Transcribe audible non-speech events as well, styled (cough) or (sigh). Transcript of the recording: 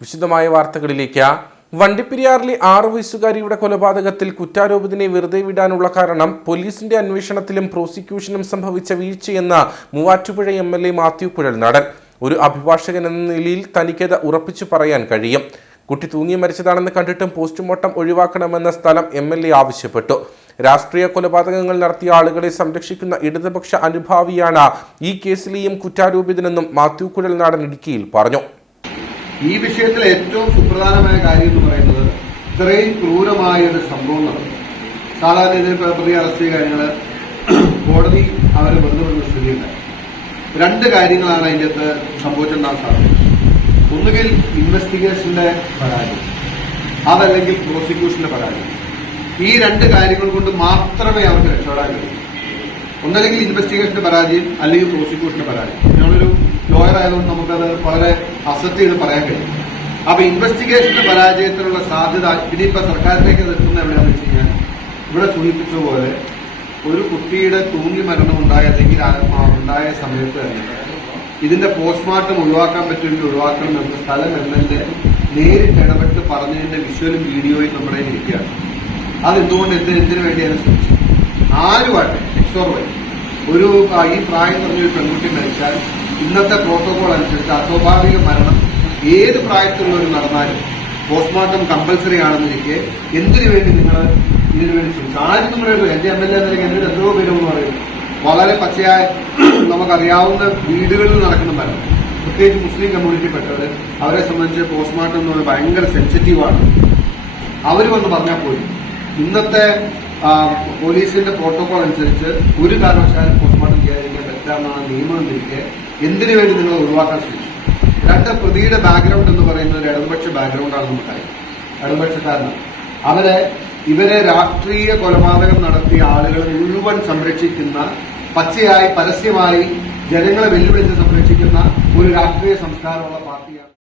വിശദമായ വാർത്തകളിലേക്ക്. വണ്ടിപ്പെരിയാറിലെ ആറു വയസ്സുകാരിയുടെ കൊലപാതകത്തിൽ കുറ്റാരോപിതനെ വെറുതെ വിടാനുള്ള കാരണം പോലീസിന്റെ അന്വേഷണത്തിലും പ്രോസിക്യൂഷനും സംഭവിച്ച വീഴ്ചയെന്ന് Muvattupuzha M L A Mathew Kuzhalnadan. ഒരു അഭിഭാഷകൻ എന്ന നിലയിൽ തനിക്കത് ഉറപ്പിച്ചു പറയാൻ കഴിയും. കുട്ടി തൂങ്ങി മരിച്ചതാണെന്ന് കണ്ടിട്ടും പോസ്റ്റ്മോർട്ടം ഒഴിവാക്കണമെന്ന സ്ഥലം എം എൽ എ ആവശ്യപ്പെട്ടു. രാഷ്ട്രീയ കൊലപാതകങ്ങൾ നടത്തിയ ആളുകളെ സംരക്ഷിക്കുന്ന ഇടതുപക്ഷ അനുഭാവിയാണ് ഈ കേസിലെയും കുറ്റാരോപിതനെന്നും മാത്യു കുഴൽനാടൻ ഇടുക്കിയിൽ പറഞ്ഞു. ഈ വിഷയത്തിൽ ഏറ്റവും സുപ്രധാനമായ കാര്യം എന്ന് പറയുന്നത് ഇത്രയും ക്രൂരമായ ഒരു സംഭവം നടന്നു. സാധാരണ പ്രതി അറസ്റ്റ് കാര്യങ്ങൾ കോടതി അവരെ വിടുന്ന സ്ഥിതിയുണ്ടായി രണ്ട് കാര്യങ്ങളാണ് അതിന്റെ അകത്ത് സംഭവിച്ചിട്ടുണ്ടാകാൻ സാധ്യത. ഒന്നുകിൽ ഇൻവെസ്റ്റിഗേഷന്റെ പരാതി അതല്ലെങ്കിൽ പ്രോസിക്യൂഷന്റെ പരാതി. ഈ രണ്ട് കാര്യങ്ങൾ കൊണ്ട് മാത്രമേ അവർക്ക് രക്ഷപ്പെടാൻ കഴിയൂ. ഒന്നല്ലെങ്കിൽ ഇൻവെസ്റ്റിഗേഷന്റെ പരാജയം അല്ലെങ്കിൽ പ്രോസിക്യൂഷന്റെ പരാജയം ഞങ്ങളൊരു ലോയർ ആയതുകൊണ്ട് നമുക്കത് വളരെ ചെയ്ത് പറയാൻ കഴിയും. അപ്പൊ ഇൻവെസ്റ്റിഗേഷന്റെ പരാജയത്തിനുള്ള സാധ്യത ഇനിയിപ്പോ സർക്കാരിലേക്ക് എത്തുന്ന എവിടെയാണെന്ന് വെച്ച് കഴിഞ്ഞാൽ ഇവിടെ സൂചിപ്പിച്ച പോലെ ഒരു കുട്ടിയുടെ തൂങ്ങി മരണം ഉണ്ടായ അല്ലെങ്കിൽ ആ- ഉണ്ടായ സമയത്ത് തന്നെ ഇതിന്റെ പോസ്റ്റ്മോർട്ടം ഒഴിവാക്കാൻ പറ്റുമെങ്കിൽ ഒഴിവാക്കണം എന്ന സ്ഥലം എം എൽ എ നേരിട്ട് ഇടപെട്ട് പറഞ്ഞതിന്റെ വിഷ്വലും വീഡിയോയും നമ്മുടെ ഇരിക്കുകയാണ്. അതെന്തുകൊണ്ട് എന്ത് എന്തിനു വേണ്ടിയാണ് ശ്രമിച്ചത്? ആരുമാട്ടെ? എക്സോർ വഴി ഒരു ഈ പ്രായം പറഞ്ഞൊരു പെൺകുട്ടി മരിച്ചാൽ ഇന്നത്തെ പ്രോട്ടോകോൾ അനുസരിച്ച് അസ്വാഭാവിക മരണം ഏത് പ്രായത്തിലുള്ളവർ നടന്നാലും പോസ്റ്റ്മോർട്ടം കമ്പൽസറി ആണെന്നിരിക്കെ എന്തിനു വേണ്ടി നിങ്ങൾ ഇതിനു വേണ്ടി ശ്രമിച്ചു? ആരും നമ്മൾ എന്റെ എം എൽ എ നിലയ്ക്ക് എന്നിട്ട് എത്രയോ പേരെന്ന് പറയും വളരെ പച്ചയായ (clears throat) നമുക്കറിയാവുന്ന വീടുകളിൽ നടക്കുന്ന മരണം. പ്രത്യേകിച്ച് മുസ്ലിം കമ്മ്യൂണിറ്റി കമ്മ്യൂണിറ്റിപ്പെട്ടവർ അവരെ സംബന്ധിച്ച് പോസ്റ്റ്മോർട്ടം എന്ന് പറയുന്നത് ഭയങ്കര സെൻസിറ്റീവാണ് അവർ വന്ന് പറഞ്ഞാൽ പോലും ഇന്നത്തെ പോലീസിന്റെ പ്രോട്ടോകോൾ അനുസരിച്ച് ഒരു കാരണവശാലും പോസ്റ്റ്മോർട്ടം ചെയ്യാതിരിക്കാൻ പറ്റാമെന്നാണ് നിയമം എന്നിരിക്കെ എന്തിനു വേണ്ടി നിങ്ങൾ ഒഴിവാക്കാൻ ശ്രമിച്ചു? രണ്ട് പ്രതിയുടെ ബാക്ക്ഗ്രൗണ്ട് എന്ന് പറയുന്നത് ഒരു ഇടതുപക്ഷ ബാക്ക്ഗ്രൗണ്ടാണ് നമുക്കറിയാം ഇടതുപക്ഷക്കാരനാണ് അവരെ ഇവരെ രാഷ്ട്രീയ കൊലപാതകം നടത്തിയ ആളുകളെ മുഴുവൻ സംരക്ഷിക്കുന്ന പച്ചയായി പരസ്യമായി ജനങ്ങളെ വെല്ലുവിളിച്ച് സംരക്ഷിക്കുന്ന ഒരു രാഷ്ട്രീയ സംസ്കാരമുള്ള പാർട്ടിയാണ്